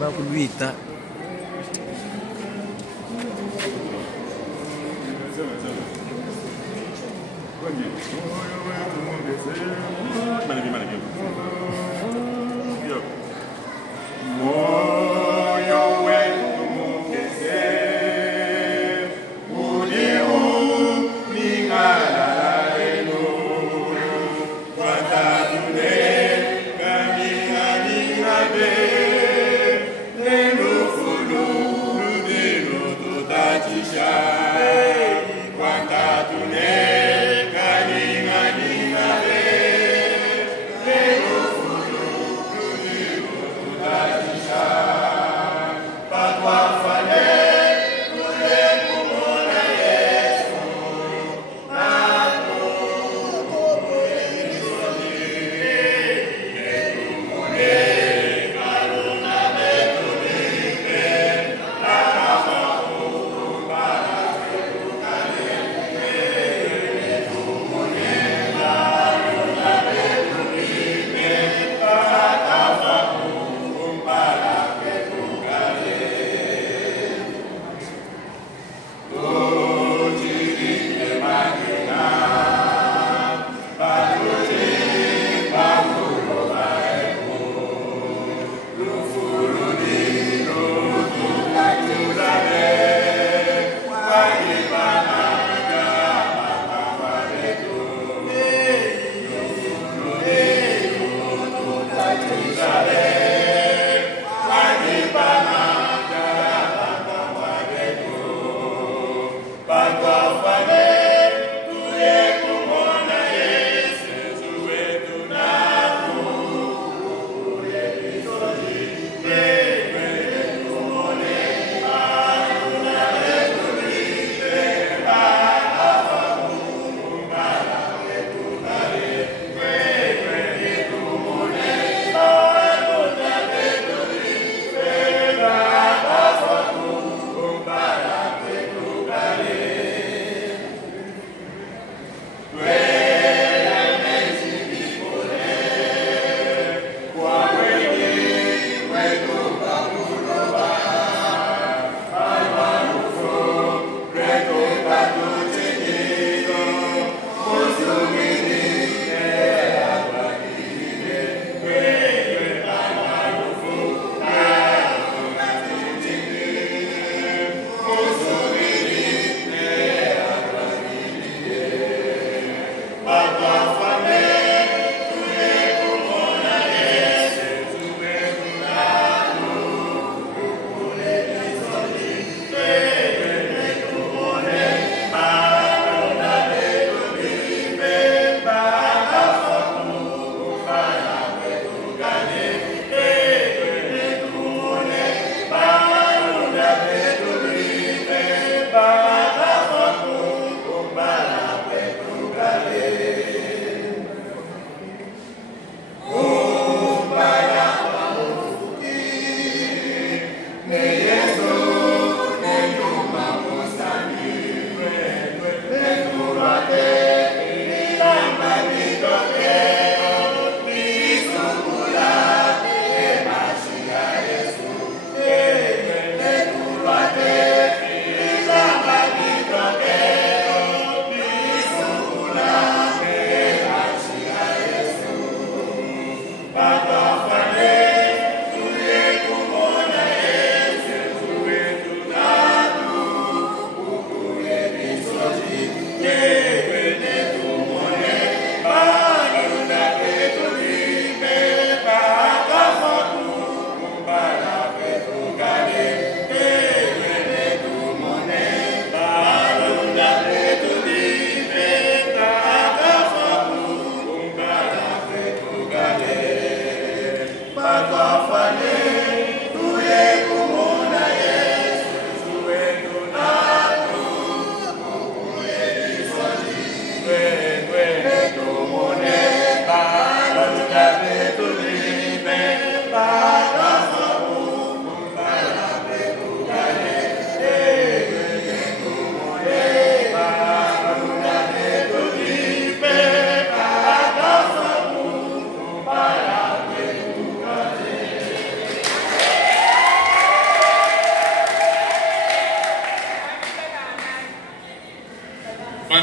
bakulwita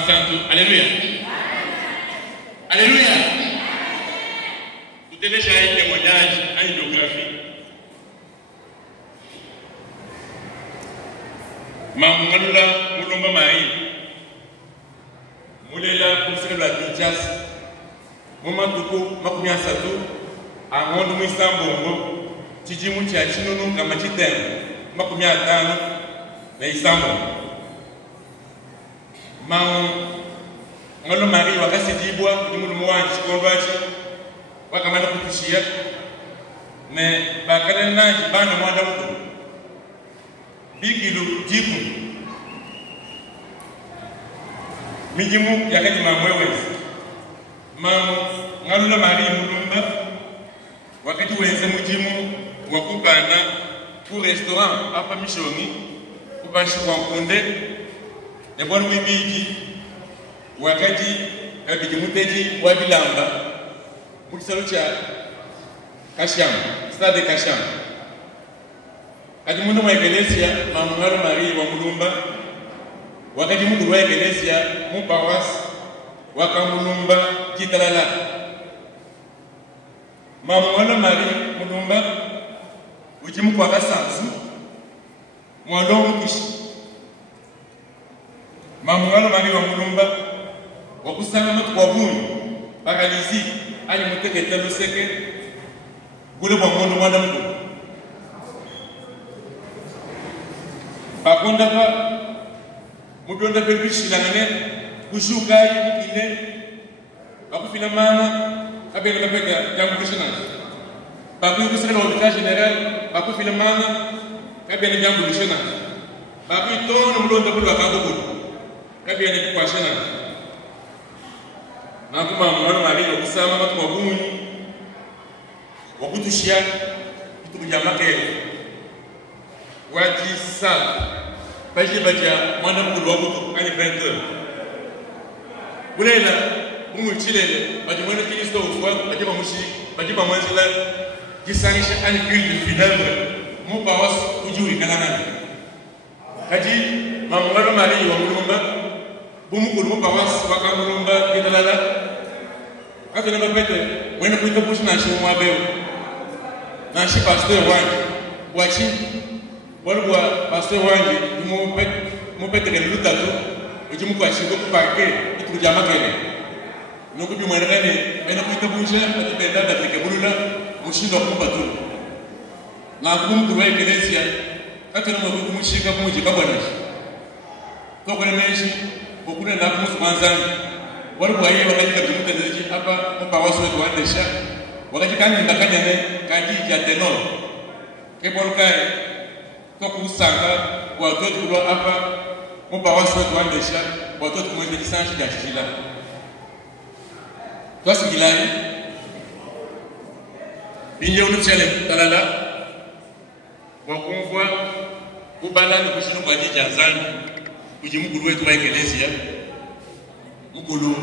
Santo. Alléluia. Alléluia. Vous avez déjà un témoignage en géographie. Mamouala Moulomba Marie. Moulela pour célébrer la Kinshasa. Momatuko Makumia Sato. Amondo Mouissambongo. Tiji Moutia Chinono Kamachiten. Makumia Tano. Na Isambo. Ngalo Marie wakasi dibwa ni mulumuanchi konvachi wakamana kutushia ne bakale naji bana mwanda mko bigilu jiku mijimu yakati mamwewe ngalo Marie mulumba wakati wenze mujimu wakubana ku restaurant hapa Mishoni kubashi kwa Nkunde ne bonu mibiji wakati abijimuteji wa Bilamba mukisalo cha Kasham stade Kasham kati mundu wa Iglesia Mamungalo Marie wa Mulumba wakati mundu wa Iglesia mupawas waka Mulumba Kitalala Mamungalo Marie Mulumba ujimu kwa Kasanzu mwandongo kishi Mamungalo Marie wa Mulumba wakusanga mtu wabuni bagalizi ali muteke telo seke gule kwa mondo mwanda mtu bakonda pa mudonda perbishi langane kushuka yikine bakufina mama kabele babeka jambo national bakuyi kusana hopital general bakufina mama kabele jambo national bakuyi tono mudonda bulu akabuku kabele kwa national Nakuma Mamungalo Marie wakusama watu wabuni wakutushia kitu kujamake wajisa baje baje mwana mkulu wakutu kani benteur bulela umulchilele baje mwana Kristo ufwa baje bamushi baje bamwanzela kisanisha ani culte fidèle mupa was ujuri kanana kati Mamungalo Marie wa Mulumba bumukulu mupa was waka Mulumba Kitalala Ati na mapete wena kuita pushi na shi mwabeo na shi pastor wangi wachi walwa pastor wangi mupete kene lutatu uji mukwa shi kupake itujama kene nokubi mwanagane wena kuita pushi ati benda da teke bulula mushindo kumbatu na kumku wa Iglesia ati na mwabuku mushika muji babanashi tokone neshi kokune na kumusu kwanzani walikuwa yeye wakati kabimutendezi hapa mpa wasu wetu waendesha wakati kani ndakanyane kaji ya tenor kebolukae tokusanga watoto kulwa hapa mpa wasu wetu waendesha watoto kumwende kisanshi ya shishila twasigilani binye unuchele talala wakumvwa kubalani kushinu kwa jiji ya zani kujimukulu wetu wa Iglesia Mukulu